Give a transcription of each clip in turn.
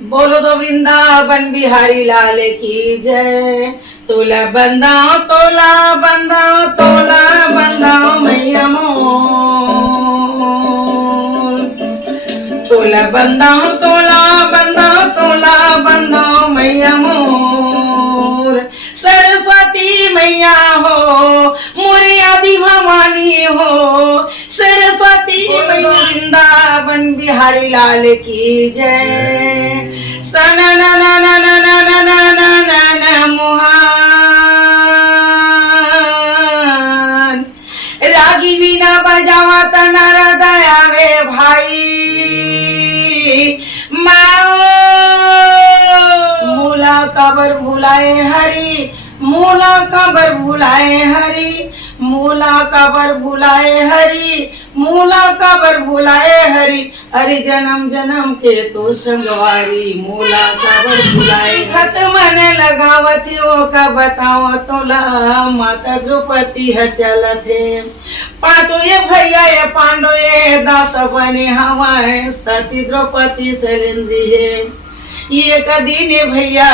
बोलो तो वृंदावन बिहारी लाल की जय। तोला बंदाओ तोला बंदाओ तोला बंदाओ मैया मोर। तोला बंदाओ तोला बंदाओ तोला बंदाओ मैया मोर। सरस्वती मैया हो मोरे आदि भवानी हो। सरस्वती मैया वृंदावन बिहारी लाल की जय। सना ना ना ना ना ना ना ना ना ना ना मोहन। रागी बिना बजावा त नारद आवे भाई। माओ मूला कबर भुलाए हरी मूला कबर भुलाए हरी मूला कबर भुलाए हरी मूला कबर भुलाए हरी। अरे जन्म जन्म के तो संगवारी मूला कबर भुलाए। खत मन लगावती वो का बताओ तोला माता द्रौपदी है चलते। पांचों ये भैया ये पांडव ये दास बने हवाए सती द्रौपदी शैलेंद्री है। ये कदी ने भैया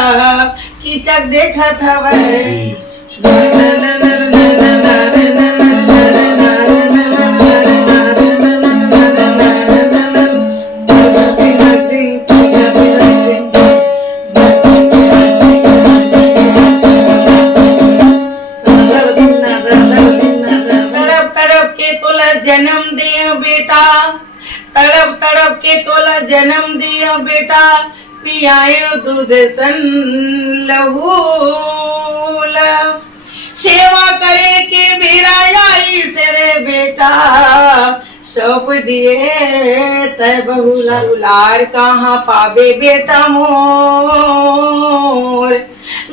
कीचक देखा था वह। जन्म दियो बेटा तड़प तड़प के तोला जन्म दियो बेटा। पियायो दूध सन लहूला। सेवा करे के बेरा आई से रे बेटा। सौंप दिए तय बहुला। दुलार कहाँ पावे बेटा मोर।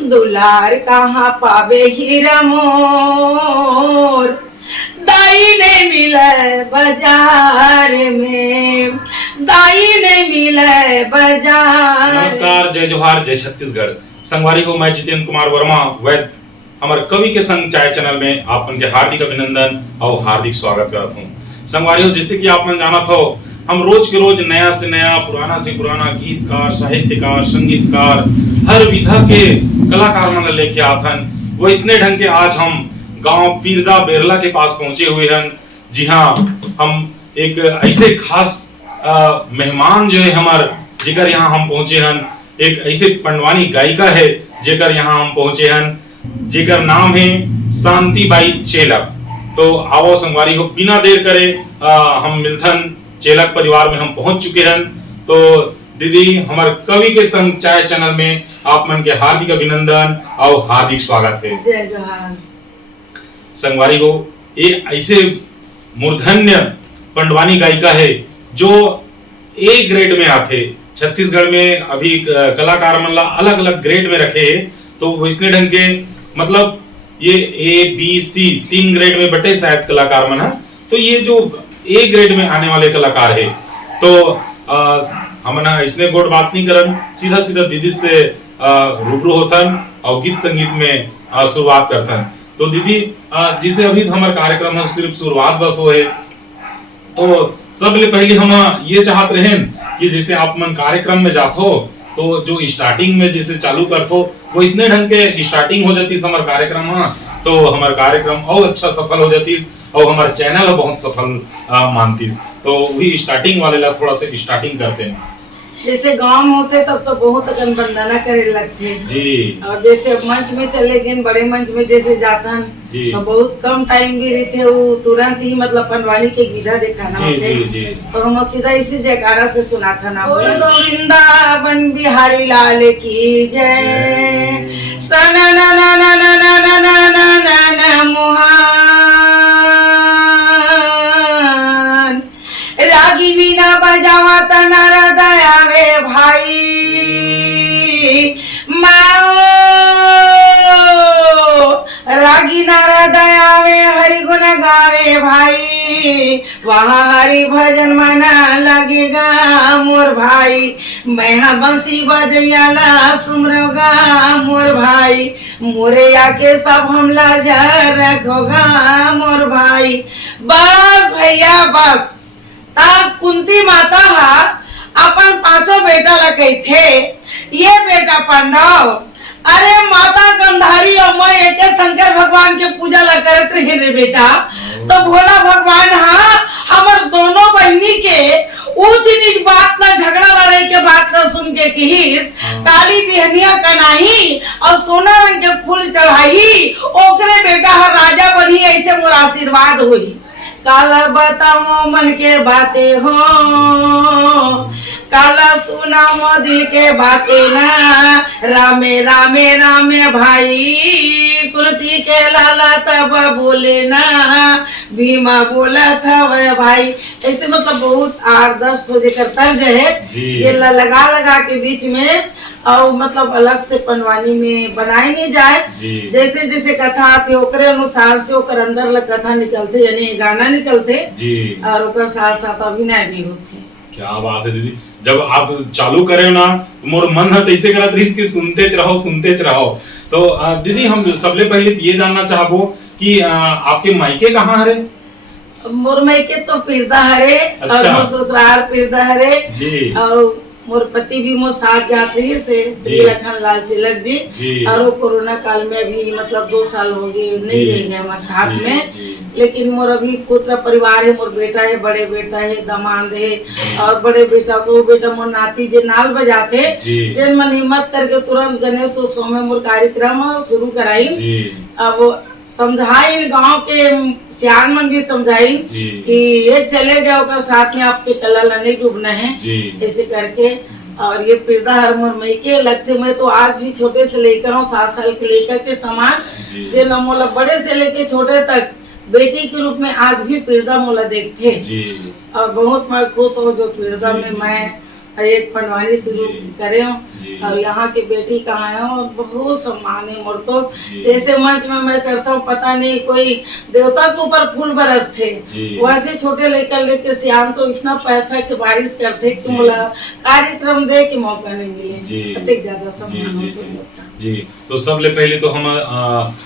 दुलार कहाँ पावे हीरा मोर। दाई नहीं मिले बाजार में दाई नहीं मिले बाजार। नमस्कार, जय जोहार, जय छत्तीसगढ़। संगवारी को मैं जितेंद्र कुमार वर्मा वैद हमारे कवि के संग चाय चैनल में आप उनके हार्दिक अभिनंदन और हार्दिक स्वागत करता हूँ। संगवारी जैसे कि आप जाना था हम रोज के रोज नया से नया पुराना से पुराना गीतकार साहित्यकार संगीतकार हर विधा के कलाकार मन लेके आथन। वैसने ढंग के आज हम गांव पीरदा बेरला के पास पहुंचे हुए हैं। जी हाँ, हम एक ऐसे खास मेहमान जो है हमार जेकर यहाँ हम पहुंचे हैं। एक ऐसे पंडवानी गायिका है जेकर यहाँ हम पहुंचे हैं जेकर नाम है शांतिबाई चेलक। तो आओ संगवारी को बिना देर करे हम मिलथन चेलक परिवार में हम पहुंच चुके हैं। तो दीदी हमारे कवि के संग चाय चैनल में आप मन के हार्दिक अभिनंदन और हार्दिक स्वागत है। जय जोहार। संगवारी को ये ऐसे मूर्धन्य पंडवानी गायिका है जो ए ग्रेड में आते। छत्तीसगढ़ में अभी कलाकार मन अलग अलग ग्रेड में रखे है। तो इसने ढंग के मतलब ये ए बी सी 3 ग्रेड में बटे शायद कलाकार मन है। तो ये जो ए ग्रेड में आने वाले कलाकार है तो हम ना इसने गोट बात नहीं करन सीधा सीधा दीदी से रूबरू होतन और गीत संगीत में शुरुआत करतन। तो दीदी जिसे अभी हमारा कार्यक्रम है सिर्फ शुरुआत बस हो है। तो सबले पहले हम ये चाहत रहे कि जैसे आप मन कार्यक्रम में जातो तो जो स्टार्टिंग में जैसे चालू करतो वो इसने ढंग के स्टार्टिंग हो जाती हमारे कार्यक्रम में। तो हमारा कार्यक्रम और अच्छा सफल हो जाती और हमारा चैनल बहुत सफल मानती। तो वही स्टार्टिंग वाले ला थोड़ा सा स्टार्टिंग करते हैं। जैसे गांव में होते तब तो बहुत अकन वंदना करे लगते जी। और जैसे मंच में चले गए बड़े मंच में जैसे जातन तो बहुत कम टाइम भी रहते वो तुरंत ही मतलब पंडवानी के विधा दिखाना होते। तो हम सीधा इसी जयकारा से सुना था ना। बोलो तो वृंदावन बिहारी लाल की जय। सना ना ना ना ना ना ना ना ना ना ना मोहन। रागी बिना बजावा त नारद आवे भाई। माओ रागी नारद आवे हरि गुण गावे भाई। वहाँ हरि भजन मना लगेगा मोर भाई। मैं हाँ बंसी बजैयाला सुमरोगा मोर भाई। मोरे आके सब हमला जर रखोगा मोर भाई। बस भैया बस ता कुंती माता हा अपन पांचों बेटा ला कही थे ये बेटा पांडव अरे माता गंधारी और मैं एक शंकर भगवान के पूजा ला करत रहे रे बेटा। तो भोला भगवान हाँ हमर दोनों बहनी के ऊंच नीच बात ला झगड़ा लड़ाई के बात ला सुन के कहिस काली बिहनिया कनाही और सोना रंग के फूल चढ़ाई ओकरे बेटा हर राजा बनी ऐसे मोर आशीर्वाद हुई। काला बताओ मन के बातें हो काला सुना मो दिल के बातें ना रामे रामे रामे भाई कुर्ती के लाला तब बोले ना भीमा बोला था वह भाई। ऐसे मतलब बहुत आदर्श हो जेकर तर्ज है ये लगा लगा के बीच में और मतलब अलग से पंडवानी में बनाए नहीं जाए जैसे जैसे कथा आते ओकरे अनुसार से ओकर अंदर ला कथा निकलते यानी गाना निकलते और ओकर साथ साथ अभिनय भी होते। क्या बात है दीदी, जब आप चालू करे ना तो मोर मन है तैसे करत रही कि सुनते रहो। तो दीदी हम सबले पहले ये जानना चाहबो कि आपके मायके कहाँ हरे? मोर मायके तो पिरदा हरे और मोर ससुराल पिरदा हरे और मोर पति भी मोर साथ जात रही से श्री लखन लाल चिलक जी और वो कोरोना काल में भी मतलब 2 साल हो गए नहीं रहेंगे हमारे साथ में। लेकिन मोर अभी पुत्र परिवार है मोर बेटा है बड़े बेटा है दामाद है और बड़े बेटा को बेटा मोर नाती जे नाल बजाते जिन मन हिम्मत करके तुरंत गणेश उत्सव में मोर कार्यक्रम शुरू कराई। अब समझाई गांव के सियान मन भी समझाई कि ये चले जाओ कर साथ में आपके कला ला नहीं डूबना है ऐसे करके। और ये पिरदा हर मोर मायके लगते मैं तो आज भी छोटे से लेकर हूँ 7 साल के लेकर के समान जे न मोला बड़े से लेके छोटे तक बेटी के रूप में आज भी पिरदा मोला देखते और बहुत मैं खुश हूँ जो पिरदा में मैं एक पंडवानी शुरू करे हूँ और यहाँ की बेटी कहाँ है और बहुत सम्मान है मोर तो जैसे मंच में मैं चढ़ता हूँ पता नहीं कोई देवता के ऊपर फूल बरसते वैसे छोटे लेकर लेके श्याम तो इतना पैसा की बारिश करते कि मोला कार्यक्रम दे के मौका नहीं मिले ज्यादा सम्मान होते। जी तो सबले पहले तो हम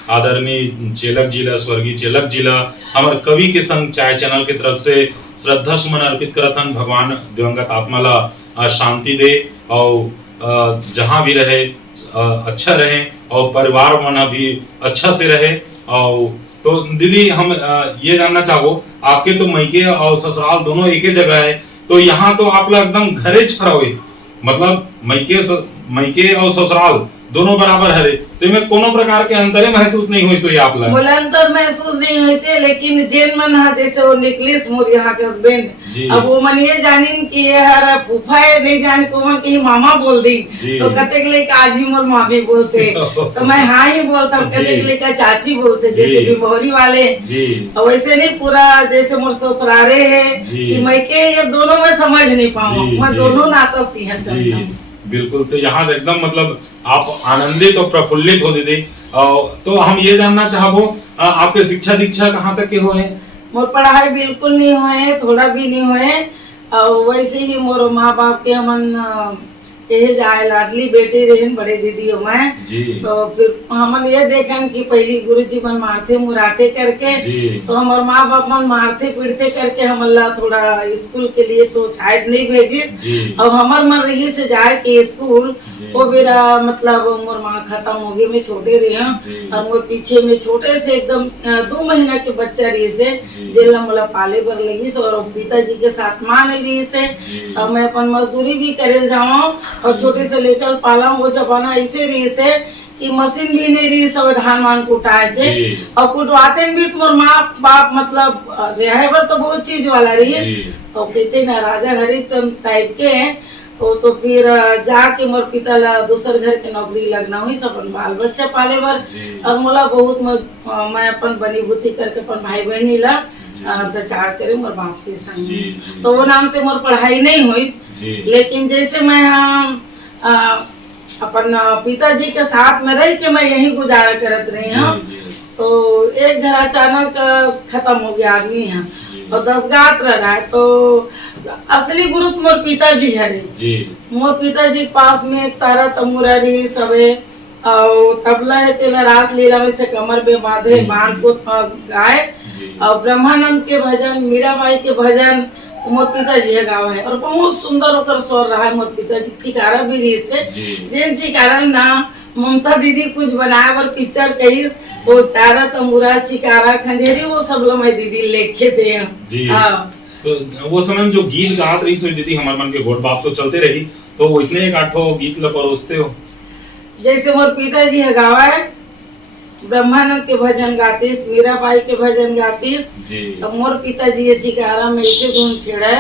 आदरणीय चेलक जिला स्वर्गीय चेलक जिला हमारे कवि के संग चाय चैनल की तरफ से श्रद्धा सुमन अर्पित करथन भगवान दिवंगत आत्मा ला शांति दे और जहाँ भी रहे अच्छा रहे और परिवार मना भी अच्छा से रहे। और तो दीदी हम ये जानना चाहो आपके तो मायके और ससुराल दोनों एक ही जगह है तो यहाँ तो आप लोग एकदम घरे छड़ा हुए मतलब मायके और ससुराल दोनों बराबर हरे तो में कोनो प्रकार के अंतरे महसूस नहीं हुई सोई आप ला बोले अंतर महसूस नहीं हुई छे लेकिन जेन मन हा जैसे वो निकलिस मोर यहाँ के हस्बैंड अब वो मन ये जानिन कि ये हर फूफा है नहीं जान को मन की मामा बोल दी तो कते के लिए आज भी मोर मामी बोलते तो मैं हाँ ही बोलता हूँ कते के लिए चाची बोलते जैसे भी मोहरी वाले वैसे नहीं पूरा जैसे मोर ससुरारे है कि मायके ये दोनों में समझ नहीं पाऊँ मैं दोनों नाता सीहन चलता हूँ। बिल्कुल तो यहाँ एकदम मतलब आप आनंदित और प्रफुल्लित हो दीदी। तो हम ये जानना चाहबो आपके शिक्षा दीक्षा कहाँ तक के हुए? मोर पढ़ाई बिल्कुल नहीं हुए थोड़ा भी नहीं हुए और वैसे ही मोर माँ बाप के हमन यही जाए लाडली बेटी रहन बड़े दीदी हो मैं तो फिर हमन ये देखन कि पहली गुरुजी मन मारते मुराते करके तो हमारे माँ बाप मन मारते पीड़ते करके हमला थोड़ा स्कूल के लिए तो शायद नहीं भेजिस और हमार मन रही से जाए के स्कूल वो मेरा मतलब मोर माँ खत्म हो गई मैं छोटे रही हूँ और मोर पीछे में छोटे से एकदम 2 महीना के बच्चा रही से जेल मोला पाले बर लगी और पिताजी के साथ माँ नहीं रही से और मैं अपन मजदूरी भी करे जाऊँ और छोटे से लेकर पाला वो जमाना ऐसे रही से कि मशीन भी नहीं रही सब धान वान कुटाए के और कुटवाते भी तो माँ बाप मतलब रहे बर तो बहुत चीज वाला रही तो कहते ना राजा हरिचंद टाइप के वो तो फिर जाके मोर पिता ला दूसर घर के नौकरी लगना हुई सब बाल बच्चा पाले बर और मोला बहुत मैं अपन बनी बुद्धि करके अपन भाई बहनी ला सचार करे मोर बाप के संग तो वो नाम से मोर पढ़ाई नहीं हुई लेकिन जैसे मैं अपन पिताजी के साथ में रह के मैं यही गुजारा करत रही हूँ तो एक घर अचानक खत्म हो गया आदमी यहाँ और 10 गात रहा है तो असली गुरु मोर पिताजी है मोर पिताजी के पास में एक तारा तमुरा रही सबे और तबला है तेला रात लीला में से कमर में बांधे बांध को गाए और ब्रह्मानंद के भजन मीराबाई के भजन मोर पिताजी है गाँव है और बहुत सुंदर होकर स्वर रहा है मोर पिताजी चिकारा भी रही से जेन चिकारा ना ममता दीदी कुछ बनाए और पिक्चर कही वो तारा तंबूरा चिकारा खंजेरी वो सब लम्हे दीदी लिखे थे जी। तो वो समय में जो गीत गात रही सो दीदी हमारे मन के घोट बाप तो चलते रही, तो उसने एक आठो गीत ला परोसते हो। जैसे मोर पिताजी है गावा है ब्रह्मानंद के भजन गातीस, मीराबाई के भजन गातीस, तो मोर पिताजी ये चिकारा में ऐसे धुन छेड़ा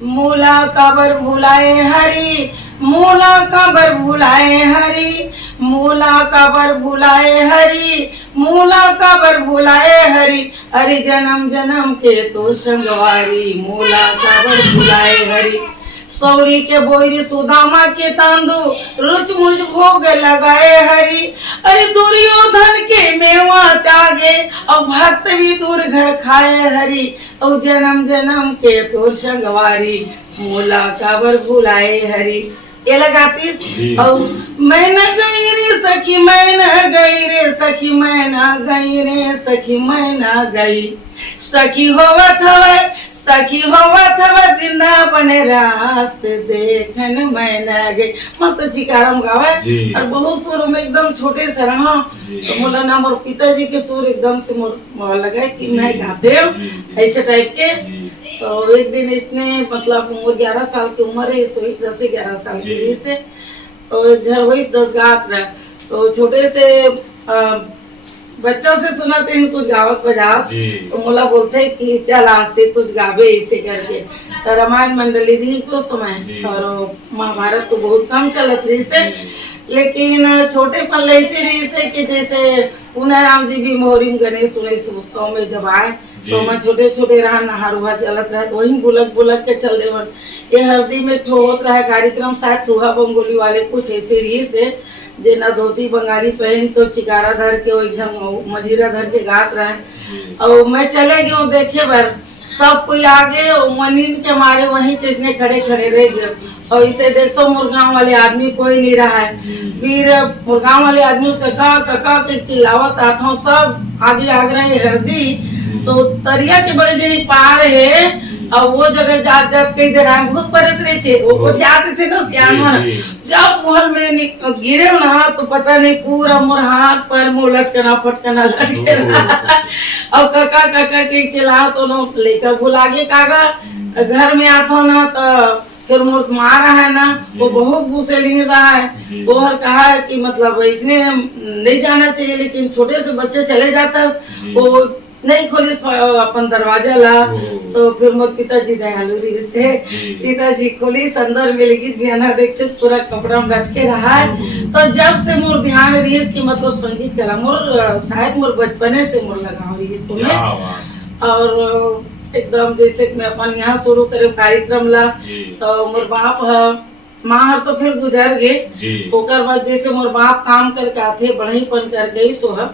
मूला काबर भुलाए हरी, मूला काबर भुलाए हरी, मूला काबर भुलाए हरी, मूला काबर भुलाए हरी, हरि जन्म जन्म के तो संगवारी, मूला काबर भुलाए हरी। सौरी के बोरी सुदामा के तांदू रुच मुझ भोग लगाए हरी, अरे दुर्योधन के मेवा त्यागे और भक्त भी दूर घर खाए हरी, और जन्म जन्म के तोर संगवारी, मूला काबर भुलाए हरी। ये लगातीस और मैं न गई रे सखी, मैं न गई रे सखी, मैं न गई रे सखी, मैं न गई सखी होवत हवे, सखी होवत हवे वृंदावन रास देखन मैं न गई। मस्त चिकारम गावे और बहुत सुर में एकदम छोटे से रहा, तो बोला ना मोर पिताजी के सुर एकदम से मोर लगा कि मैं गाते ऐसे टाइप के। तो एक दिन इसने मतलब उम्र 11 साल की उम्र है, 10-11 साल की से, तो घर वही 10 गात रहा, तो छोटे से बच्चा से सुना तो कुछ गावत बजावत, तो मोला बोलते कि चल आस्ते कुछ गावे ऐसे करके। तो रामायण मंडली थी तो समय और महाभारत तो बहुत कम चलत रही से, लेकिन छोटे पल्ले ऐसे रही से कि जैसे पुनः राम जी भी मोहरी गणेश उत्सव में जब आए तो मैं छोटे छोटे रहा नहार उहार चलत रहे, वही बुलक बुलक के चल देवन। ये हल्दी में ठोत रहा कार्यक्रम, शायद तुहा बंगोली वाले कुछ ऐसे रही से जेना धोती बंगाली पहन के चिकारा धर के मजीरा धर के गात रहे। और मैं चले गई देखे बर, सब कोई आगे नींद के मारे वहीं चेचने खड़े खड़े रह गए, और इसे देखो मुर्गांव वाले आदमी कोई नहीं रहा है। फिर मुर्गांव वाले आदमी कका कका के चिल्लावत आता, सब आगे आग रहे हरदी, तो तरिया के बड़े जनी पार है और वो जगह जात जात के इधर आए भूत परत रहे थे, वो उठाते थे ना सियामा, जब महल में गिरे ना तो पता नहीं पूरा मोर हाथ पर मुंह लटकना फटकना लटके और काका काका के चिल्ला तो नो लेकर भुला गए काका। घर में आता ना तो फिर मोर मारा है ना, वो बहुत गुस्से ले रहा है, वो हर कहा है कि मतलब इसने नहीं जाना चाहिए, लेकिन छोटे से बच्चे चले जाता वो नहीं खोली अपन दरवाजा ला। तो फिर मोर पिताजी दयालु रही से पिताजी खोली, अंदर में लगी बियाना देखते पूरा कपड़ा में लटके रहा है। तो जब से मोर ध्यान रही कि मतलब संगीत कला मोर शायद मोर बचपने से मोर लगा रही इसमें, और एकदम जैसे मैं अपन यहाँ शुरू करे कार्यक्रम ला, तो मोर बाप है माँ तो फिर गुजर गए, ओकर बाद जैसे मोर बाप काम करके आते बढ़ईपन कर गई सोहा,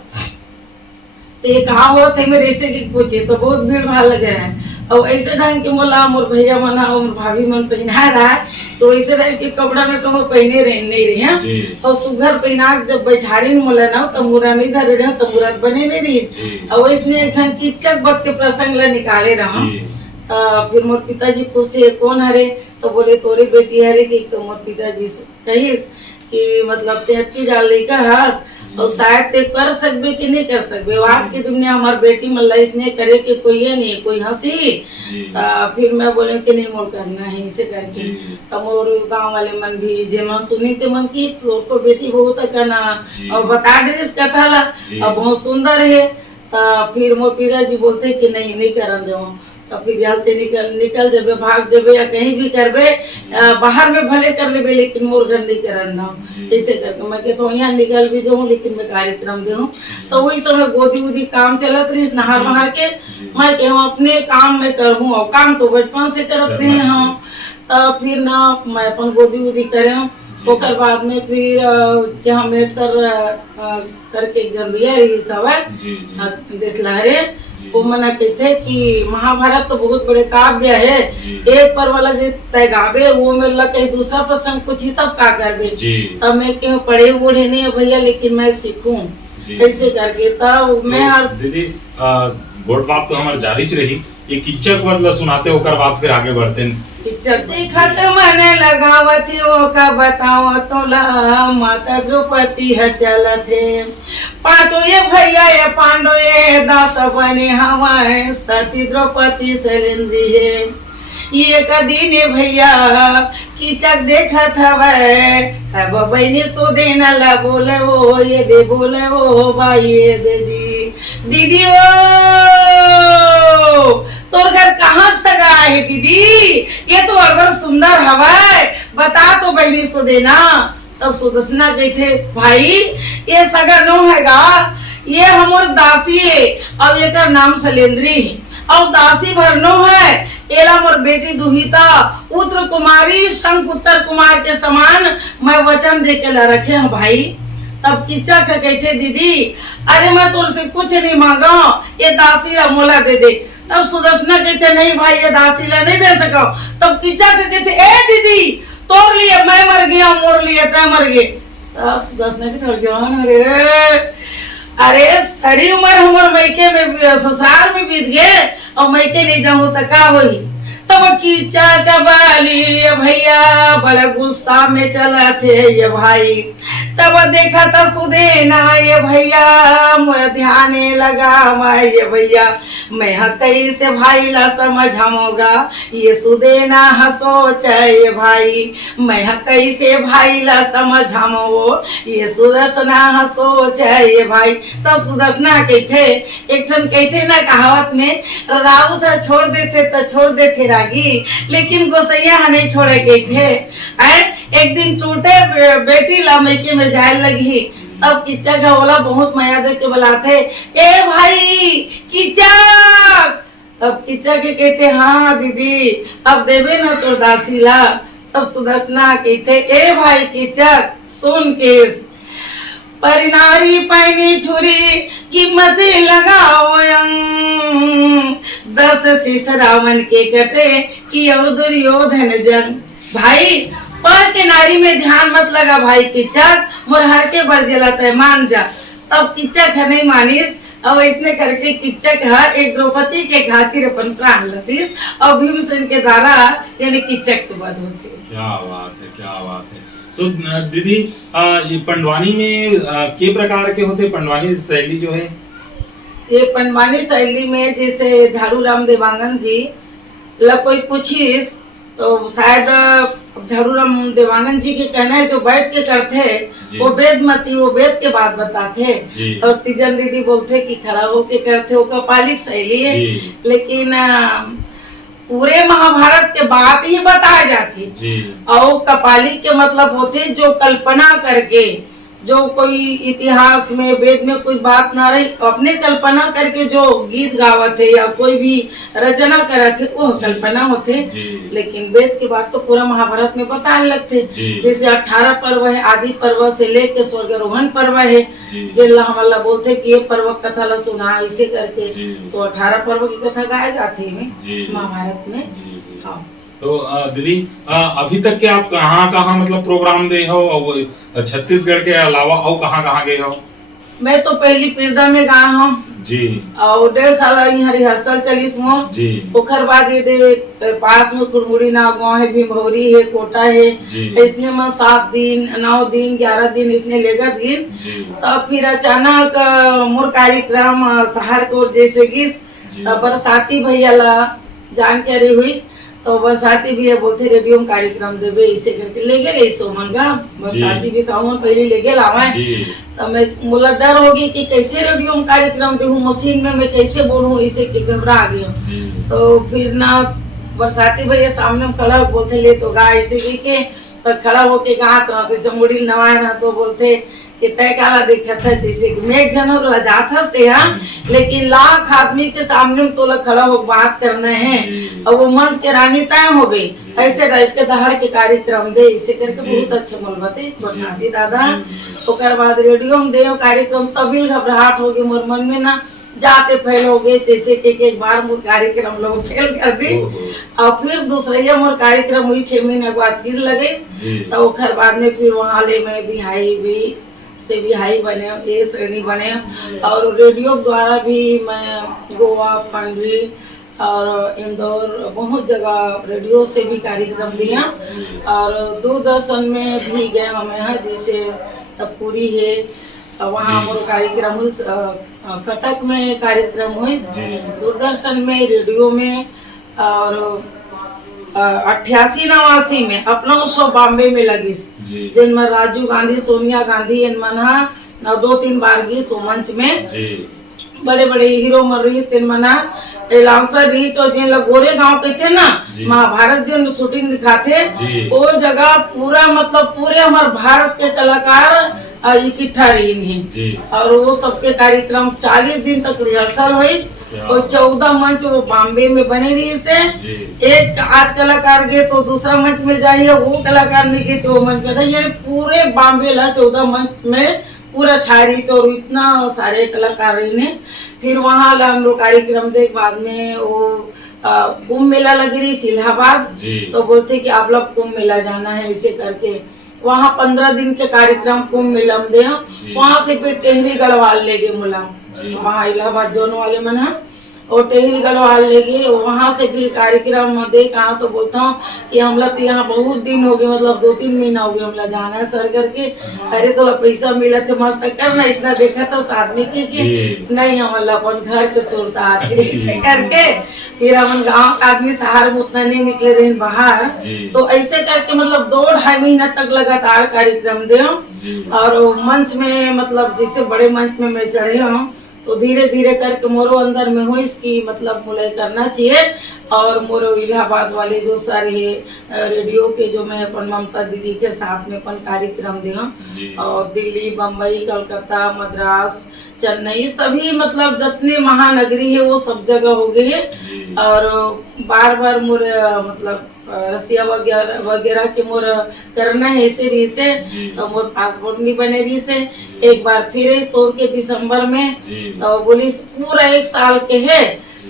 तो ये कहा हुआ थे मेरे ऐसे की पूछे तो बहुत भीड़ भाड़ लगे रहे, और ऐसे ढंग के मोला मोर भैया मन और भाभी मन पहना रहा है, तो ऐसे ढंग के कपड़ा में कहो पहने रहे नहीं रहे हैं, और सुघर पहना जब बैठारी मोला ना तो मुरा नहीं धरे रहे तो मुराद बने नहीं रही, और इसने एक ठन किचक बत के प्रसंग ला निकाले रहा। फिर मोर पिताजी पूछते कौन हरे, तो बोले तोरे बेटी हरे की, तो मोर पिताजी कहीस कि मतलब ते अटकी जा लइका हस और शायद ते कर सकबे कि नहीं कर सकबे, आज की दुनिया हमार बेटी मल्ला इसने करे के कोई है नहीं कोई हंसी। फिर मैं बोले कि नहीं मोर करना है इसे करके, तो मोर गांव वाले मन भी जे मन सुनी के मन की तो बेटी बहुत करना और बता दे इस कथा ला और बहुत सुंदर है। तो फिर मोर पिताजी बोलते कि नहीं करन दो, तो फिर जलते निकल जबे भाग जबे या कहीं भी करबे बाहर में भले कर लेबे, लेकिन मोर घर नहीं करन ना ऐसे करके मैं कहता हूँ यहाँ निकल भी जाऊँ लेकिन मैं कार्यक्रम दे। तो वही समय गोदी उदी काम चलत रही नहार वहार के, मैं कहूँ अपने काम में करहूँ और काम तो बचपन से करत रही हूँ। तो फिर ना मैं अपन गोदी उदी करे, ओकर बाद में फिर यहाँ मेहतर करके एक जरिया रही सब देश लहरे, वो मना कहते कि महाभारत तो बहुत बड़े काव्य है, एक पर्व लगे तय गावे वो मेरा कहीं दूसरा प्रसंग कुछ ही तब का करबे, तब मैं क्यों पढ़े बूढ़े नहीं है भैया लेकिन मैं सीखूं ऐसे करके। तब मैं हर दीदी गोट बात तो हमारे जारी रही, ये किच्चक मतलब सुनाते होकर बात फिर आगे बढ़ते हैं। जब देखत मन लगावती वो का बताओ तोला माता द्रौपदी है चलते पांचों ये भैया ये पांडव ये दास बने हवाए सती द्रौपदी शैलेंद्री है ये कदी ने भैया कीचक देखत हवे तब बहनी सुदे न ला बोले वो ये दे बोले वो भाई ये दे दीदी ओ तोर घर कहाँ सगा है दीदी ये तो अगर सुंदर हवाए बता तो बहनी सो देना। तब सुदर्शना कही थे भाई ये सगा नो हैगा ये हमर दासी है अब ये का नाम शैलेंद्री और दासी भर नो है एला मोर बेटी दुहिता उत्तर कुमारी शंख उत्तर कुमार के समान मैं वचन दे के ला रखे हूँ भाई। तब किच्चा का कहते दीदी अरे मैं तुझसे कुछ नहीं मांगा ये दासी ला मोला दे दे। तब सुदर्शना कहते नहीं भाई ये दासी ला नहीं दे सका। तब किच्चा का कहते ए दीदी तोड़ लिए मैं मर गया मोड़ लिए तय मर गए। तब सुदर्शना के जवान अरे सारी उम्र हमारे मैके में ससुराल में बीत गए और मैके नहीं जाऊं तो का होई। तब कीचा कबाली भैया बड़ा गुस्सा में चला थे ये भाई। तब देखा था सुदेना ये भैया मोर ध्यान लगा ये भैया मैं कैसे भाई ला समझाऊंगा ये सुदेना हसोच ये भाई मैं कैसे भाई ला समझाऊं ये सुदर्शना हसोच ये भाई। तब सुदर्शना कहते एक ठन कहते ना कहावत में राउत छोड़ देते तो छोड़ देते रागी लेकिन गोसैया नहीं छोड़े गए थे। एक दिन टूटे बेटी ला मैके में जाए लगी तब किच्चा का बोला बहुत माया दे के बुलाते ए भाई किच्चा। तब किच्चा के कहते हाँ दीदी अब देवे ना तो दासी ला। तब सुदर्शना कहते ए भाई किच्चा सुन केस परिनारी पैनी छुरी कीमत लगाओ 10 शीश रावण के कटे कि दुर्योधन जंग। भाई पर के नारी में ध्यान मत लगा भाई किच्चक मोर हर के बर जलत है मान जा। तब किच्चक है नहीं मानिस अब इसने करके किच्चक हर एक द्रौपदी के खातिर अपन प्राण लतीस और भीमसेन के द्वारा यानी किच्चक के वध होते। क्या बात है क्या बात है। तो दीदी ये पंडवानी में के प्रकार के होते पंडवानी शैली जो है ये पंडवानी शैली में जैसे झाड़ू राम देवांगन जी ला कोई पूछिस तो शायद झाड़ू राम देवांगन जी के कहना है जो बैठ के करते वो वेद मती वो वेद के बात बताते और तीजन दीदी बोलते कि खड़ा होके करते वो कपालिक शैली है लेकिन पूरे महाभारत के बात ही बताए जाती और कपालिक के मतलब होते जो कल्पना करके जो कोई इतिहास में वेद में कोई बात ना रही अपने कल्पना करके जो गीत गावत है या कोई भी रचना करत है वो कल्पना होते। लेकिन वेद की बात तो पूरा महाभारत में बताने लगते जैसे 18 पर्व है आदि पर्व से लेके स्वर्गारोहण पर्व है जिला हमला बोलते कि ये पर्व कथा ला सुना इसे करके तो 18 पर्व की कथा गाए जाती है महाभारत में। हाँ तो दीदी अभी तक के आप कहाँ मतलब प्रोग्राम दे हो और छत्तीसगढ़ के अलावा और कहाँ गए हो? मैं तो पहली पीरदा में गया हूँ जी और 1.5 साल यहाँ रिहर्सल चलीस मोर जी। ओखर बाद ये दे पास में कुड़मुड़ी नाव गाँव है भीमभौरी है कोटा है इसने में 7 दिन 9 दिन 11 दिन इसने लेगा दिन। तब फिर अचानक मोर कार्यक्रम सहारनपुर जैसे गिस बरसाती भैया ला जानकारी हुई तो बरसाती भी है बोलते रेडियो में कार्यक्रम देवे इसे करके ले गए सोमन का बरसाती भी सावन पहले ले गए लावा तो मैं मुला डर होगी कि कैसे रेडियो में कार्यक्रम देहूं मशीन में मैं कैसे बोलूं इसे के घबरा गया। तो फिर ना बरसाती भैया सामने में खड़ा बोलते ले तो गा इसे के तो खड़ा होके गा तो मुड़ी नवाए ना तो बोलते कि तय काला देखा था जैसे कि मैं एक जन लजात हंसते हैं लेकिन लाख आदमी के सामने तो खड़ा हो बात करना है और वो मंच के रानी तय हो गई ऐसे टाइप के दहाड़ के कार्यक्रम दे इसे करके बहुत अच्छे मोलबते इस बरसाती दादा। ओकर बाद रेडियो में दे कार्यक्रम तभी घबराहट हो गई मोर मन में ना जाते फैल हो गए जैसे कि एक बार मोर कार्यक्रम लोग फेल कर दी और फिर दूसरे मोर कार्यक्रम हुई 6 महीने बाद फिर लगे तो ओकर बाद में फिर वहाँ ले मैं बिहाई भी से बिहाई बने ए श्रेणी बने और रेडियो द्वारा भी मैं गोवा पंडरी और इंदौर बहुत जगह रेडियो से भी कार्यक्रम दिया और दूरदर्शन में भी गए हमें है, जैसे पूरी है वहाँ हमारे कार्यक्रम हुई, कटक में कार्यक्रम हुई, दूरदर्शन में, रेडियो में, और 88-89 में अपना उत्सव बॉम्बे में लगी जिनमें राजीव गांधी, सोनिया गांधी इनमन 2-3 बार गई सो मंच में बड़े बड़े हीरो मर रही तीन मना एलाउंसर रही तो जिन लोग गोरे गांव के थे ना महाभारत जो शूटिंग दिखाते वो जगह पूरा मतलब पूरे हमारे भारत के कलाकार इकट्ठा रही और वो सबके कार्यक्रम 40 दिन तक रिहर्सल हुई और 14 मंच वो बॉम्बे में बने रही से एक आज कलाकार गए तो दूसरा मंच में जाइए, वो कलाकार नहीं गए तो वो मंच में था, ये पूरे बॉम्बे ला 14 मंच में पूरा छारी तो इतना सारे कलाकार ने फिर वहाँ हम लोग कार्यक्रम देख बाद में वो कुंभ मेला लगी रही इलाहाबाद तो बोलते कि आप लोग कुंभ मेला जाना है, इसे करके वहाँ 15 दिन के कार्यक्रम कुंभ मेला में दे वहाँ से फिर टेहरी गढ़वाल ले गए मुलाम वहाँ इलाहाबाद जोन वाले मन है और टेहरी गढ़वाल ले गए वहाँ से फिर कार्यक्रम देख कहा तो बोलता हूँ कि हम लोग तो यहाँ बहुत दिन हो गए मतलब 2-3 महीना हो गए हम लोग जाना है सर करके अरे तो पैसा मिला थे मस्त करना इतना देखा था आदमी की नहीं हम अपन घर के सुरता आते करके फिर हम गाँव का आदमी शहर में उतना नहीं निकले रहे बाहर तो ऐसे करके मतलब 2-2.5 महीना तक लगातार कार्यक्रम दे और मंच में मतलब जैसे बड़े मंच में मैं चढ़े हूँ तो धीरे धीरे करके मोरो अंदर में हो इसकी मतलब मुलाय करना चाहिए और मोरो इलाहाबाद वाले जो सारे रेडियो के जो मैं अपन ममता दीदी के साथ में अपन कार्यक्रम दे और दिल्ली, बम्बई, कलकत्ता, मद्रास, चेन्नई सभी मतलब जितने महानगरी है वो सब जगह हो गए है और बार बार मोर मतलब रसिया वगैरह के मोर करना है ऐसे रही से तो मोर पासपोर्ट नहीं बने रही से एक बार फिर के दिसंबर में तो बोली पूरा 1 साल के है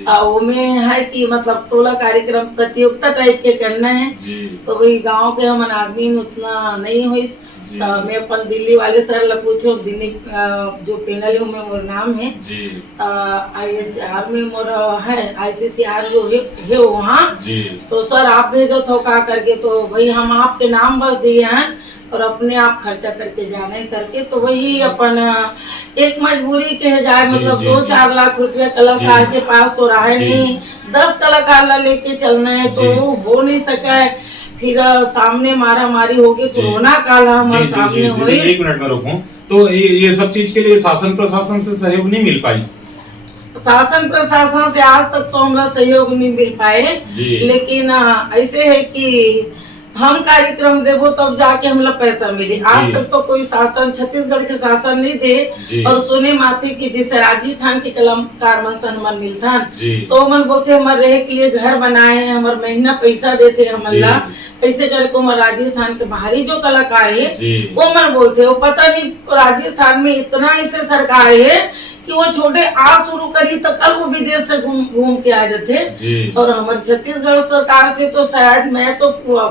वो में है कि मतलब तोला कार्यक्रम प्रतियोगिता टाइप के करना है तो वही गांव के हम आदमी उतना नहीं हुई मैं अपन दिल्ली वाले सर ला पूछो दिल्ली जो पैनल है मोर नाम है ICCR में मोर है ICCR जो है वहाँ तो सर आप भेजो तो का करके तो भाई हम आपके नाम बस दिए हैं और अपने आप खर्चा करके जाने करके तो वही अपन एक मजबूरी के जाए मतलब 2-4 लाख रुपया कलाकार के पास तो रहा नहीं 10 कलाकार ला लेके चलना है तो हो नहीं सका है फिर सामने मारा मारी हो गई कोरोना काल हमारे सामने हुई। 1 मिनट में रुकूं तो ये सब चीज के लिए शासन प्रशासन से सहयोग नहीं मिल पाई शासन प्रशासन से आज तक तो हम सहयोग नहीं मिल पाए लेकिन ऐसे है कि हम कार्यक्रम देवो तब जाके हम लोग पैसा मिले आज तक तो कोई शासन छत्तीसगढ़ के शासन नहीं दे और सुने माथे की जैसे राजस्थान के कलाकार मन सम्मान मिलता तो मन बोलते हमारे रहे के लिए घर बनाए हमारे महीना पैसा देते हमला ऐसे करके हमारे राजस्थान के बाहरी जो कलाकार है वो मन बोलते वो पता नहीं राजस्थान में इतना ऐसे सरकार है कि वो छोटे आ शुरू करी तो कल वो विदेश से घूम के आ जाते और हमारे छत्तीसगढ़ सरकार से तो शायद मैं तो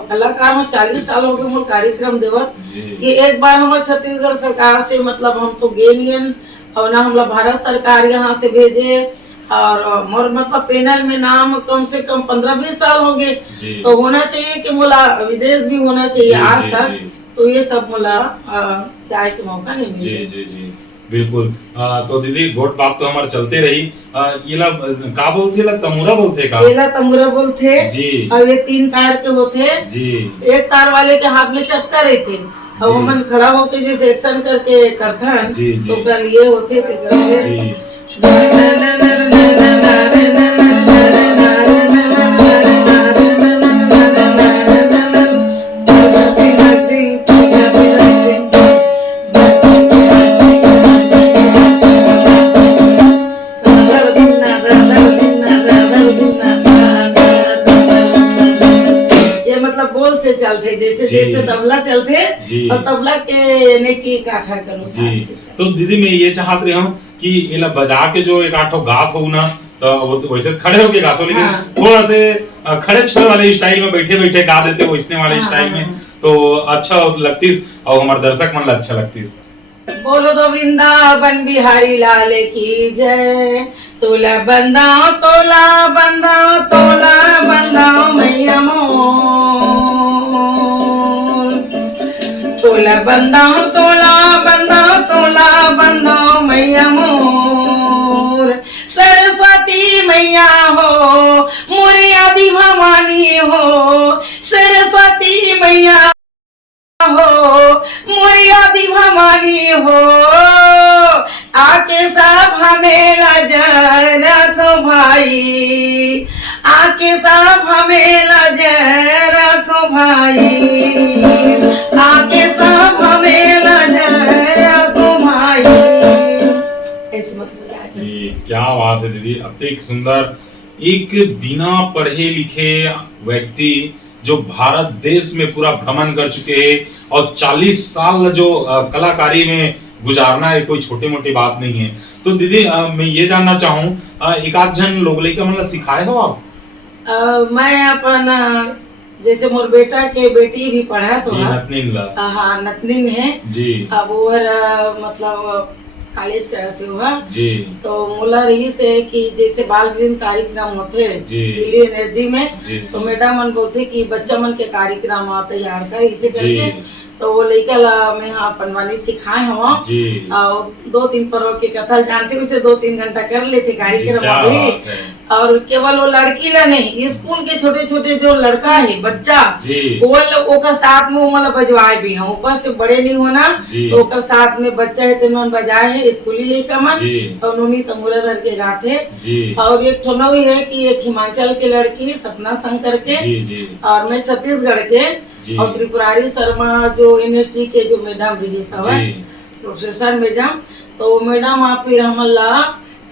कलाकार हूँ 40 साल हो गए मोर कार्यक्रम देवत कि एक बार हमारे छत्तीसगढ़ सरकार से मतलब हम तो गेलियन और ना हम लोग भारत सरकार यहाँ से भेजे और मोर मतलब पैनल में नाम कम से कम 15-20 साल हो गए तो होना चाहिए कि मोला विदेश भी होना चाहिए आज तक तो ये सब मोला जाए के मौका नहीं मिले बिल्कुल तो दीदी गोट बात तो हमारे चलते रही ये ला का बोलते ला तमुरा बोलते का ये ला तमुरा बोलते जी और ये 3 तार के होते जी एक तार वाले के हाथ में चटका रहते और वो मन खड़ा होके जैसे एक्शन करके करता तो कल ये होते थे चलते जैसे जैसे तबला चलते और तबला के ने की काठा करो तो दीदी मैं ये चाहत रही हूँ कि ये बजा के जो एक आठो गात हो ना तो वैसे खड़े होके गाते हो लेकिन थोड़ा से खड़े छोड़ वाले स्टाइल में बैठे बैठे गा देते वैसने वाले स्टाइल में तो अच्छा लगती और हमारे दर्शक मन अच्छा लगती बोलो तो वृंदावन बिहारी लाल की जय। तोला बंदाओ तोला बंदाओ तोला बंदाओ मैया मोर। तोला बंदाओ तोला बंदाओ तोला बंदाओ मैया मोर। सरस्वती मैया हो मोरी आदि भवानी हो। सरस्वती मैया हो मोरी आदि भवानी हो। आके सब हमें लजा रखो भाई। आके सब हमें लजा रखो भाई। आके सब हमें लजा रखो भाई। ऐसे मतलब जी क्या बात है दीदी, अत्यंत सुंदर। एक बिना पढ़े लिखे व्यक्ति जो भारत देश में पूरा भ्रमण कर चुके हैं और 40 साल जो कलाकारी में गुजारना है कोई छोटी मोटी बात नहीं है। तो दीदी मैं ये जानना चाहूँ एक आध जन लोग लेकर मतलब सिखाए हो आप? मैं अपन जैसे मोर बेटा के बेटी भी पढ़ा तो जी नतनीन ला। हाँ नतनीन है जी। अब वो मतलब कॉलेज करते हुआ जी। तो मोला रही से कि जैसे बाल वृंद कार्यक्रम होते दिल्ली एनएसडी में जी, तो मैडम मन बोलते कि बच्चा मन के कार्यक्रम तैयार कर इसे करके। तो वो लड़का ला मैं हाँ पनवानी सिखाए हम और 2-3 पर्व के कथा जानते उसे 2-3 घंटा कर लेते कार्यक्रम अभी। और केवल वो लड़की ला नहीं, स्कूल के छोटे छोटे जो लड़का है बच्चा वो का साथ में मतलब बजवाए भी हैं। ऊपर से बड़े नहीं होना तो ओकर साथ में बच्चा है तो उन्होंने बजाए है स्कूली लेकर मन और उन्होंने तमुरा धर के गाते। और एक ठोनो है कि एक हिमाचल के लड़की सपना शंकर के और मैं छत्तीसगढ़ के और त्रिपुरारी शर्मा जो यूनिवर्सिटी के जो मैडम रही सब प्रोफेसर मैडम। तो मैडम आप फिर हमला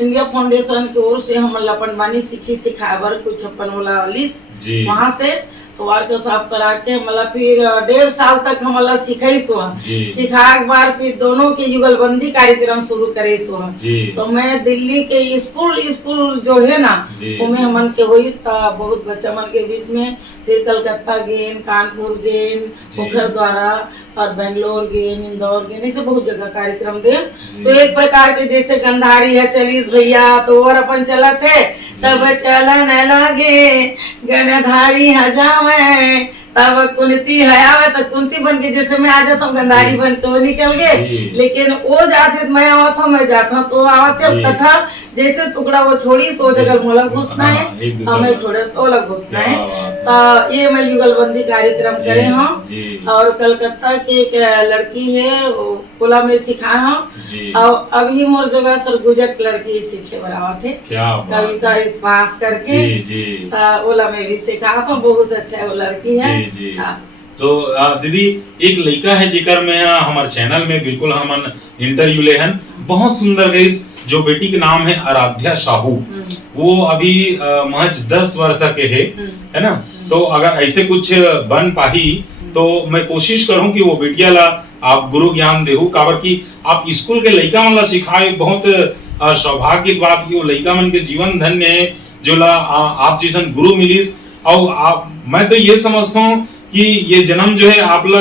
इंडिया फाउंडेशन की ओर से हमला पनवानी सीखी सिखावर कुछ अपन वाला लिस्ट वहाँ से वार का साफ करा के मतलब फिर 1.5 साल तक हमला सिखाई सिखा के बाद फिर दोनों के युगलबंदी कार्यक्रम शुरू करे तो मैं दिल्ली के स्कूल जो है ना उनमें हमन के वही था बहुत बच्चा मन के बीच में। फिर कलकत्ता गेन, कानपुर गेन, पोखर द्वारा और बेंगलोर गेन, इंदौर गेन, ऐसे बहुत जगह कार्यक्रम दे। तो एक प्रकार के जैसे गंधारी है चलीस भैया तो और अपन चला थे तब चलन लगे गणधारी हजावे तब कुंती हयावे तो कुंती बन के जैसे मैं आ जाता हूँ गंधारी बन के वो निकल गए। लेकिन वो जाते मैं आवत हूँ मैं जाता हूँ तो आवत कथा जैसे टुकड़ा वो छोड़ी सो जगह मोला घुसना है हमें छोड़े तो अलग घुसना है। तो ये मैं युगलबंदी कार्यक्रम करे हूँ और कलकत्ता की एक लड़की है ओला में सिखाए हूँ और अभी मोर जगह सरगुजक लड़की सीखे बराबर थे कविता विश्वास करके ओला में भी सिखा था। बहुत अच्छा है वो लड़की है। तो दीदी एक लड़का है जेकर में हमारे चैनल में बिल्कुल हमन इंटरव्यू ले हन बहुत सुंदर गई जो बेटी के नाम है आराध्या साहू। वो अभी महज 10 वर्ष के है ना। तो अगर ऐसे कुछ बन पाही तो मैं कोशिश करूं कि वो बेटिया ला आप गुरु ज्ञान देहु काबर की आप स्कूल के लड़का मन ला सिखाए बहुत सौभाग्य की बात की। वो लड़का मन के जीवन धन्य है जो ला आप जैसन गुरु मिलीस। और मैं तो ये समझता हूँ कि ये जन्म जो है आप ला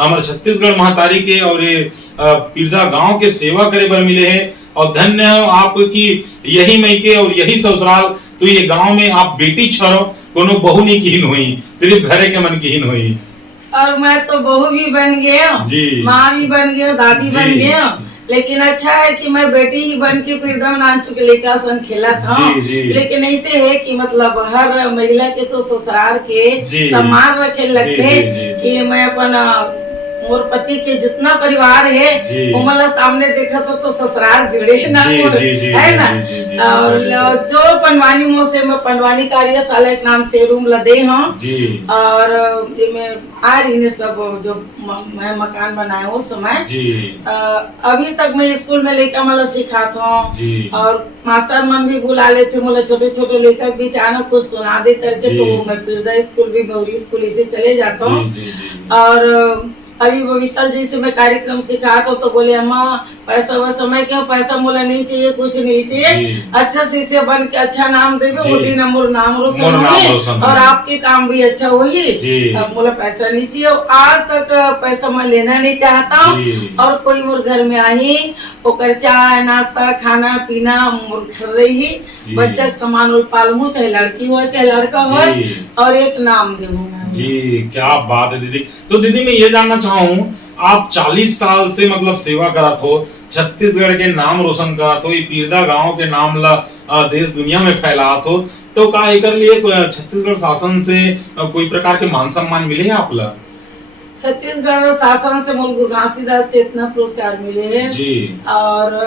हमारे छत्तीसगढ़ महातारी के और ये पीरदा गांव के सेवा करे बर मिले हैं और धन्य है आपकी यही मैके और यही ससुराल। तो ये गांव में आप बेटी छो कोनो बहू नहीं कीन हुई सिर्फ घरे के मन कीन हुई। और मैं तो बहू भी बन गया माँ भी बन गया दादी बन गया। लेकिन अच्छा है कि मैं बेटी ही बन के फिर दम नाच के लेकर संग खेला था। लेकिन ऐसे है कि मतलब हर महिला के तो ससुराल के सम्मान रखे लगते कि मैं अपन मोर पति के जितना परिवार है वो मतलब सामने देखा तो ससुराल जुड़े ना है ना। और जो पनवानी मुँह से मैं पनवानी कार्यशाला के नाम से रूम लदे हूँ और में आ रही ने सब जो मैं मकान बनाया उस समय अभी तक मैं स्कूल में लेकर मतलब सिखाता हूँ और मास्टर मन भी बुला लेते मतलब छोटे छोटे लेकर भी चाहे कुछ सुना दे करके। तो मैं पीरदा स्कूल भी गौरी स्कूल इसे चले जाता हूँ और अभी बबीतल जी से मैं कार्यक्रम सिखा तो बोले अम्मा पैसा वैसा, मैं क्यों पैसा मोला नहीं चाहिए, कुछ नहीं चाहिए, अच्छा शिष्य बन के अच्छा नाम देवे, वो दिन मोर नाम रोशन होगी और आपके काम भी अच्छा होगी। अब मोला पैसा नहीं चाहिए, आज तक पैसा मैं लेना नहीं चाहता हूँ। और कोई मोर घर में आई ओकर चाय नाश्ता खाना पीना मोर घर रही, बच्चा के समान पालू, चाहे लड़की हो चाहे लड़का हो, और एक नाम देवू। जी क्या बात है दीदी। तो दीदी मैं ये जानना चाहूँ, आप 40 साल से मतलब सेवा करत हो, छत्तीसगढ़ के नाम रोशन करत हो, ये पीरदा गांव के नाम ला देश दुनिया में फैलात हो, तो का एकर लिए छत्तीसगढ़ शासन से कोई प्रकार के मान सम्मान मिले हैं आपला? छत्तीसगढ़ शासन से मोल गुरु घासीदास चेतना पुरस्कार मिले हैं जी, और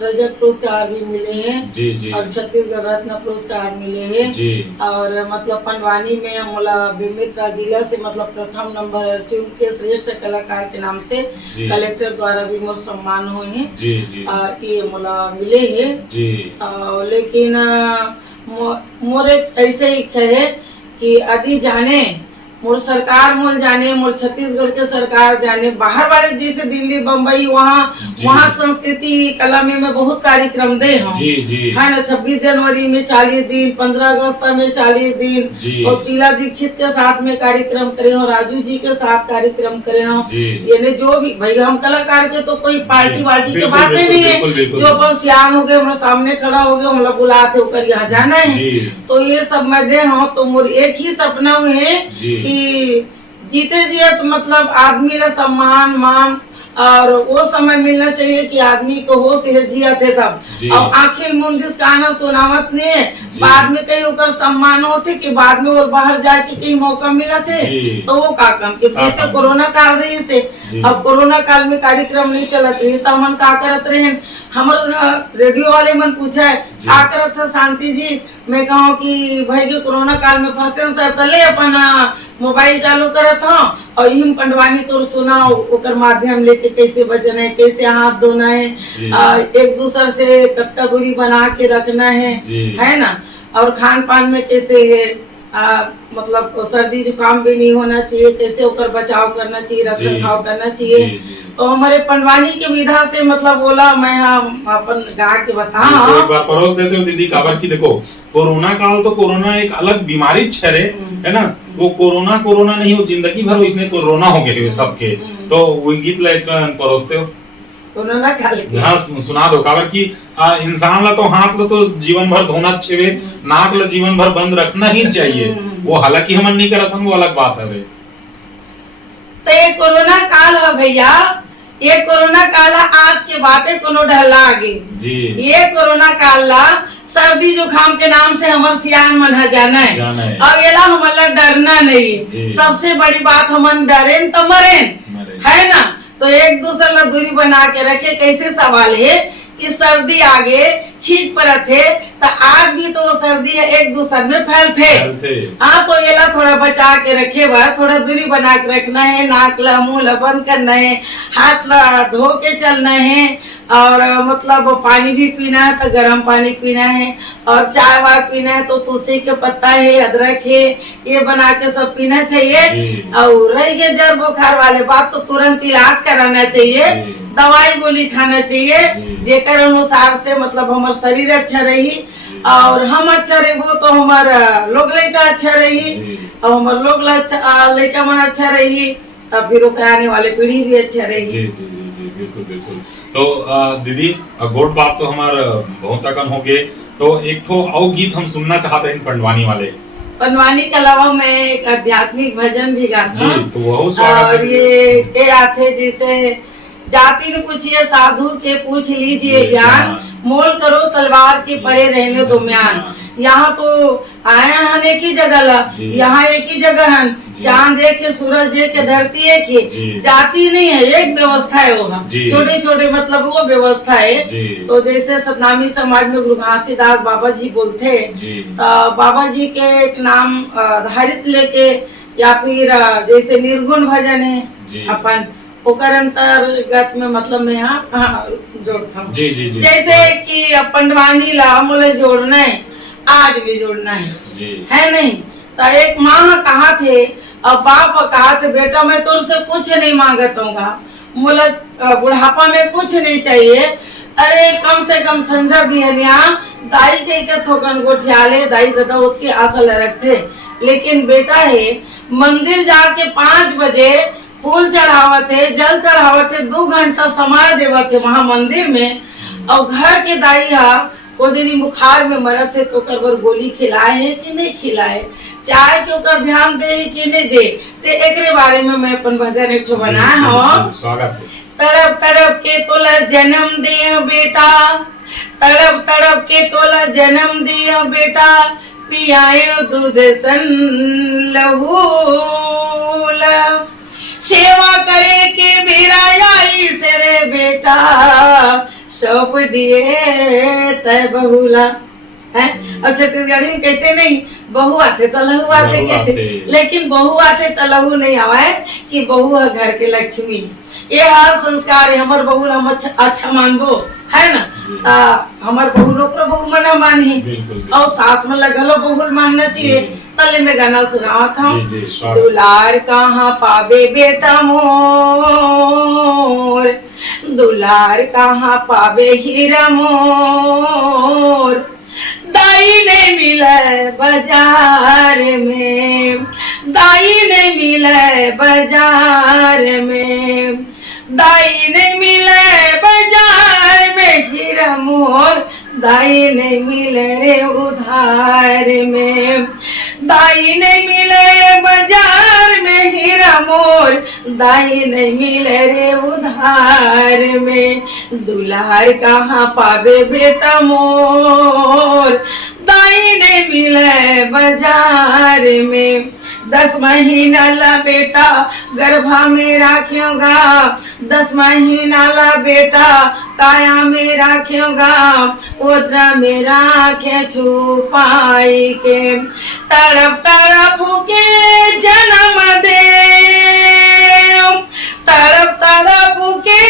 रजत पुरस्कार भी मिले हैं जी जी, और छत्तीसगढ़ रत्न पुरस्कार मिले हैं जी, और मतलब पंडवानी में मोला बेमेतरा जिला से मतलब प्रथम नंबर चुन के श्रेष्ठ कलाकार के नाम से कलेक्टर द्वारा भी मोर सम्मान हुए हैं जी जी, ये मोला मिले हैं जी। लेकिन मोर एक ऐसे इच्छा है कि यदि जाने मोर सरकार मोल जाने, मोर छत्तीसगढ़ के सरकार जाने, बाहर वाले जैसे दिल्ली बम्बई वहाँ संस्कृति कला में मैं बहुत कार्यक्रम दे हम जी जी, है ना। 26 जनवरी में 40 दिन, 15 अगस्त में 40 दिन, और शीला दीक्षित के साथ में कार्यक्रम करे हो, राजू जी के साथ कार्यक्रम करे हो, यानी जो भी भाई हम कलाकार के तो कोई पार्टी वार्टी के बात नहीं है, जो अपन सियान हो गए हमारे सामने खड़ा हो गए मतलब बुलाते होकर यहाँ जाना है, तो ये सब मैं दे हूँ। तो मोर एक ही सपना है कि जीते जिए तो मतलब आदमी का सम्मान मान और वो समय मिलना चाहिए कि आदमी को हो से जिया थे तब, और आखिर मुंदिस गाना सुनावत नहीं बाद में कहीं उकर सम्मान होते कि बाद में वो बाहर जाके कहीं मौका मिला थे, तो वो का काम के जैसे कोरोना काल रही से, अब कोरोना काल में कार्यक्रम नहीं चलत रही तो हमन का करत रहे, हमारे रेडियो वाले मन पूछा है क्या करत है शांति जी, मैं कहूँ कि भाई के कोरोना काल में फंसे सर तले अपन मोबाइल चालू करत हूँ और हिम पंडवानी तो सुना ओकर माध्यम लेके कैसे बचना है, कैसे हाथ धोना है, एक दूसरे से कत्ता दूरी बना के रखना है ना, और खान पान में कैसे है मतलब सर्दी जुकाम भी नहीं होना चाहिए, कैसे ओकर बचाव करना चाहिए, रख रखाव करना चाहिए। तो हमारे पंडवानी के विधा से मतलब बोला मैं अपन गा के बता एक बार परोस देते हो दीदी, काबर की देखो कोरोना काल तो कोरोना एक अलग बीमारी छरे है ना, वो कोरोना नहीं, वो जिंदगी भर इसमें कोरोना हो गए सबके, तो वो गीत लाइक परोसते हो कोरोना काल हाँ सुना दो, काबर की इंसान ला तो हाथ ला तो जीवन भर धोना चाहिए, नाक ला जीवन भर बंद रखना ही चाहिए, वो हालांकि हमन नहीं करत हम, वो अलग बात है। तो ये कोरोना काल है भैया, ये कोरोना काल आज के बातें कोनो ढहला आगे जी, ये कोरोना काल ला सर्दी जुकाम के नाम से हमार सियान मन जाना है, और ये ला हमारा डरना नहीं, सबसे बड़ी बात हमन डरें तो मरें है ना, तो एक दूसरे ला दूरी बना के रखे। कैसे सवाल है कि सर्दी आगे छींक पड़त है तो आज भी तो सर्दी एक दूसरे में फैलते, हाँ तो ये ला थोड़ा बचा के रखे बा, थोड़ा दूरी बना के रखना है, नाक ला मुंह ला बंद करना है, हाथ ला धो के चलना है, और मतलब पानी भी पीना है तो गर्म पानी पीना है, और चाय वाय पीना है तो तुलसी के पत्ता है अदरक है ये बना के सब पीना चाहिए। और रह गए जड़ बुखार वाले बात तो तुरंत इलाज कराना चाहिए, दवाई गोली खाना चाहिए, जेकर अनुसार से मतलब हमारा शरीर अच्छा रही और हम अच्छा रहो तो हमारा लोग लड़का अच्छा रही और हमारे लोग लड़का मन अच्छा रही, तब फिर आने वाले पीढ़ी भी अच्छा रही। जी जी जी जी बिल्कुल बिल्कुल। तो दीदी गोड बात तो हमारे बहुत अकन हो गए, तो एक ठो और गीत हम सुनना चाहते हैं पंडवानी वाले। पंडवानी के अलावा मैं एक आध्यात्मिक भजन भी गाता हूँ, तो वो स्वागत और ये आते जैसे जाति ने पूछिए साधु के पूछ लीजिए ज्ञान, मोल करो तलवार के पड़े रहने दो म्यान। यहाँ तो आए हैं एक ही जगह ला, यहाँ एक ही जगह है, चांद एक है सूरज एक है धरती एक है, जाति नहीं है, एक व्यवस्था है वो, छोटे छोटे मतलब वो व्यवस्था है। तो जैसे सतनामी समाज में गुरु घासीदास बाबा जी बोलते हैं, तो बाबा जी के एक नाम आधारित लेके या फिर जैसे निर्गुण भजन है अपन ओकर अंतर्गत में मतलब मैं यहाँ जोड़ता हूँ। जैसे कि पंडवानी ला मोले जोड़ना है, आज भी जोड़ना है नहीं। तो एक माँ कहा थे अब बाप कहा तो बेटा मैं तुझसे कुछ नहीं मांगत हूँगा, मोला बुढ़ापा में कुछ नहीं चाहिए। अरे कम से कम संझा भी है दाई के थोकन गोठियाले दाई दादा उसकी आशा ले रखते। लेकिन बेटा है मंदिर जाके 5 बजे फूल चढ़ावते, जल चढ़ावते, 2 घंटा समय देवते वहाँ मंदिर में। और घर के दाई हा को दिन बुखार में मरत है तो कर गोली खिलाए है कि नहीं खिलाए, चाय के ऊपर ध्यान दे है कि नहीं दे। तो एक बारे में मैं अपन भजन एक बनाया हूँ। स्वागत है। तड़प तड़प के तोला जन्म दियो बेटा, तड़प तड़प के तोला जन्म दियो बेटा, पियायो दूध सन लहूला, सेवा करे के बिराई से रे बेटा, सौंप दिए तय बहुला है। और छत्तीसगढ़ी में कहते नहीं बहू आते तो लहू आते कहते, लेकिन बहू आते तो लहू नहीं आवे कि बहू है घर के लक्ष्मी। ये हर संस्कार है। हमार बहू हम अच्छा मानबो है ना, हमार बहू लोग बहू मना मानी और सास में लगलो बहू मानना चाहिए। तले में गाना सुनावा था, दुलार कहाँ पावे बेटा मोर, दुलार कहाँ पावे हीरा मोर, दाई नहीं मिले बाजार में, दाई नहीं मिले बाजार में, दाई नहीं मिले बाजार में हीरा मोर, दाई नहीं मिले रे उधार में, दाई नहीं मिले बाजार में हीरा मोर, दाई नहीं मिले रे उधार में, दुलार कहाँ पावे बेटा मोर, दाई नहीं मिले बाजार में। 10 महीना ला बेटा गर्भा में राखियोगा, 10 महीना ला बेटा काया में राखियोगा, उधरा में राखे छुपाई के, तड़प तड़प के जन्म दे, तड़प तड़प के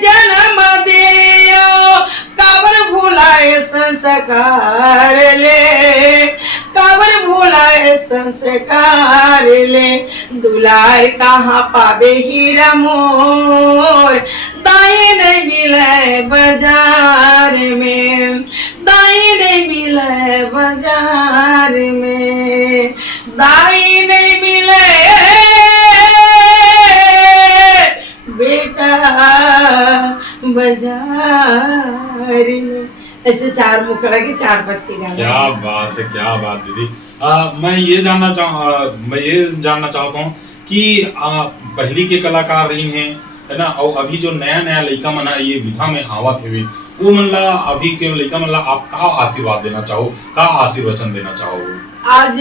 जन्म दे, काबर भुलाए संस्कार ले, काबर भुलाए संस्कार ले, दुलार कहाँ पावे हीरा मोर, दाई नहीं मिले बाजार में, दाई नहीं मिले बाजार में, दाई नहीं मिले बेटा बाजार में। ऐसे 4 मुखड़ा के 4 पत्ती गाना। क्या बात है, क्या बात दीदी। मैं ये जानना चाहता हूँ कि पहली के कलाकार रही हैं है ना, और अभी जो नया नया लड़का मना ये विधा में आवत है वो मतलब अभी के लड़का मतलब आप का आशीर्वाद देना चाहो, का आशीर्वचन देना चाहो? आज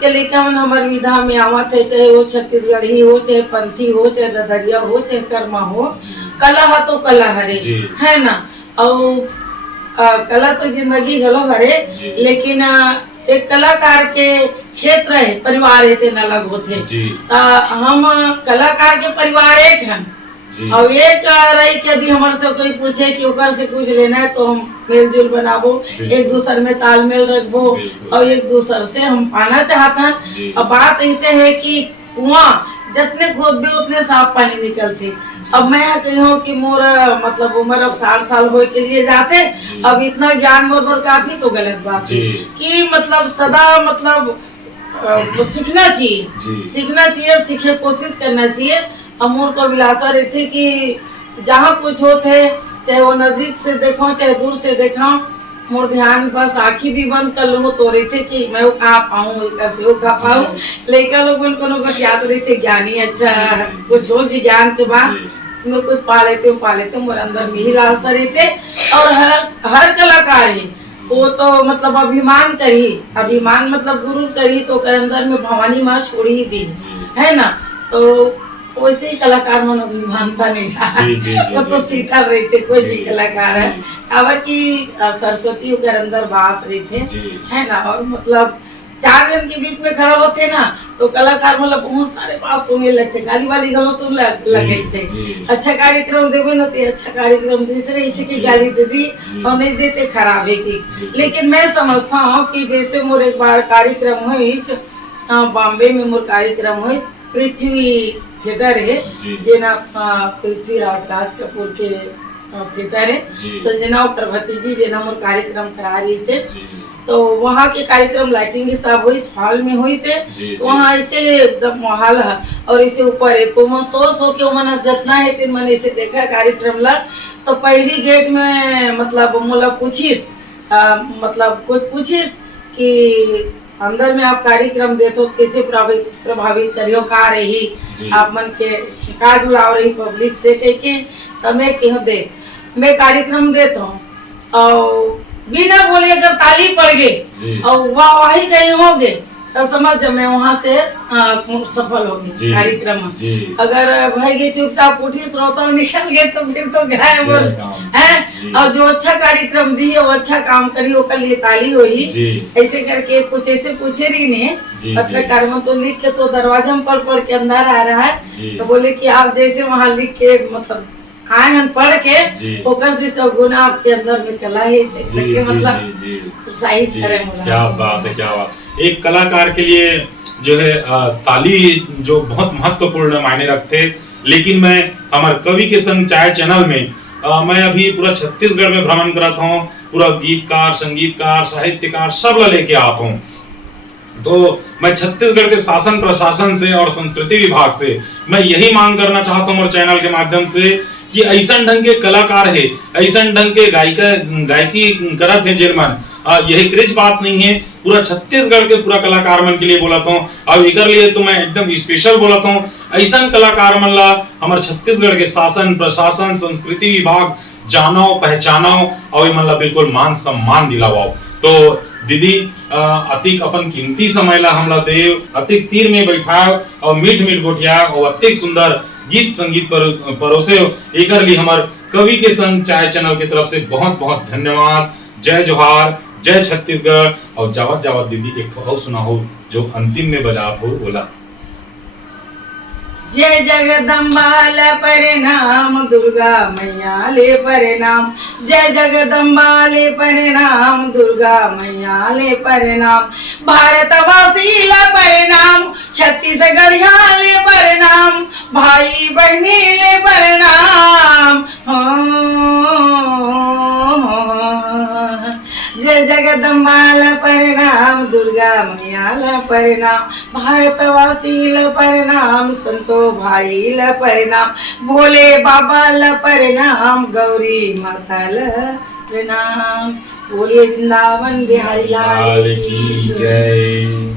के लड़का मन हमार विधा में आवत है, चाहे वो छत्तीसगढ़ी हो, चाहे पंथी हो, चाहे ददरिया हो, चाहे कर्मा हो, कला है तो कला हरे है ना। और कला तो जिंदगी गलो हरे, लेकिन एक कलाकार के क्षेत्र है, परिवार है तेन अलग होते। हम कलाकार के परिवार एक हैं और एक रही कि यदि हमारे से कोई पूछे कि ओकर से कुछ लेना है तो हम मेलजोल बनाबो, एक दूसरे में तालमेल रखबो और एक दूसरे से हम पाना चाहते। अब बात ऐसे है कि कुआं जितने खोदबे उतने साफ पानी निकलते। अब मैं कहूँ कि मोर मतलब उम्र अब 60 साल हो के लिए जाते, अब इतना ज्ञान मोर काफी तो गलत बात है कि मतलब सदा मतलब सीखना चाहिए, सीखना चाहिए, सीखे कोशिश करना चाहिए। अमूर तो विलासा रहती कि जहाँ कुछ होते चाहे वो नजदीक से देखो चाहे दूर से देखो, मोर ध्यान बस आँखी भी बंद कर लूँ तो रहते कि मैं वो कहाँ पाऊँ से वो कहाँ पाऊँ। लड़का लोग को याद रहते ज्ञानी अच्छा कुछ हो ज्ञान के बाद मैं कुछ पा लेते मोर अंदर में ही लालसा रहते। और हर कलाकार ही वो तो मतलब अभिमान करी, अभिमान मतलब गुरु करी तो अंदर में भवानी माँ छोड़ी ही दी है ना। तो वैसे ही कलाकार मन अभिमानता नहीं रहा, वो तो सीधा रहते कोई भी कलाकार है खबर की सरस्वती के अंदर बास रहते है ना। और मतलब 4 जन के बीच में खड़ा होते ना तो कलाकार मतलब बहुत सारे बात सुनने लगते, गाली वाली गलों सुन लगे थे। अच्छा कार्यक्रम देवे ना तो अच्छा कार्यक्रम दूसरे इसी की गाली दे दी और नहीं देते खराबे की। लेकिन मैं समझता हूँ कि जैसे मोर एक बार कार्यक्रम हुई बॉम्बे में मोर कार्यक्रम हुई पृथ्वी थिएटर है जी। जेना पृथ्वी राज कपूर के थिएटर है जी। संजना और प्रभति जी जेना मोर कार्यक्रम करा रही से जी तो वहाँ के कार्यक्रम लाइटिंग के साथ हुई हॉल में हुई से जी वहाँ ऐसे एकदम माहौल है और ऐसे ऊपर है तो मैं सो के मन जितना है तीन मन ऐसे देखा कार्यक्रम ला तो पहली गेट में मतलब मोला पूछिस मतलब कुछ पूछिस कि अंदर में आप कार्यक्रम देते हो कैसे प्रभावित करियो का रही जी। आप मन के का जुड़ाव रही पब्लिक से कह के तब मैं क्यों दे मैं कार्यक्रम देता हूँ और बिना बोले अगर ताली पड़ जी। गई और वाही कहीं हो गए तो समझ मैं वहाँ से सफल हो गई जी। कार्यक्रम जी। अगर भाई के चुपचाप उठी श्रोता निकल गए तो फिर तो गायब है जी। और जो अच्छा कार्यक्रम दी है वो अच्छा काम करी वो लिए ताली हुई जी। ऐसे करके कुछ ऐसे पूछे रही ने जी, पत्रकार में तो लिख के तो दरवाजा में पढ़ के अंदर आ रहा है जी। तो बोले कि आप जैसे वहाँ लिख के मतलब आए हैं पढ़ के जी। ओकर से चौगुना आपके अंदर में कला है इसे जी, करके जी, मतलब जी, उत्साहित जी। करें बोला क्या बात है, क्या बात। एक कलाकार के लिए जो है ताली जो बहुत महत्वपूर्ण मायने रखते। लेकिन मैं हमारे कवि के संग चाय चैनल में मैं अभी पूरा छत्तीसगढ़ में भ्रमण करता हूँ, पूरा गीतकार, संगीतकार, साहित्यकार सब ला लेके आता हूँ। तो मैं छत्तीसगढ़ के शासन प्रशासन से और संस्कृति विभाग से मैं यही मांग करना चाहता हूँ और चैनल के माध्यम से कि ऐसा ढंग के कलाकार है, ऐसा ढंग के गायकी करत है जिनमन यही क्रिज बात नहीं है। पूरा छत्तीसगढ़ के पूरा कलाकार मन के लिए बोला था और इकर लिए तो मैं एकदम स्पेशल बोला था। ऐसा कलाकार मन ला हमारे छत्तीसगढ़ के शासन प्रशासन संस्कृति विभाग जानो पहचानो और मन ला बिल्कुल मान सम्मान दिलाओ। तो दीदी अतिक अपन कीमती समय ला हमला देव, अतिक तीर में बैठाओ और मीठ मीठ गोठिया और अतिक सुंदर गीत संगीत परोसे एकर लिए हमार कवि के संग चाय चैनल की तरफ से बहुत बहुत धन्यवाद। जय जोहार, जय छत्तीसगढ़। और जावत जावत दीदी एक और सुना हो जो अंतिम में बजात हो बोला। जय जगदम्बा ले परिणाम, दुर्गा मैया ले परिणाम, जय जगदम्बा ले परिणाम, दुर्गा मैया ले परिणाम, भारतवासी ले परिणाम, छत्तीसगढ़िया ले परिणाम, भाई बहनी ले परिणाम। जय जगदम्बा ला परिणाम, दुर्गा मैया ला परिणाम, भारतवासी ला परिणाम, संतो भाई ला परिणाम, भोले बाबा ला परिणाम, गौरी माता ला प्रणाम। बोलिए वृंदावन बिहारी लाल की जय।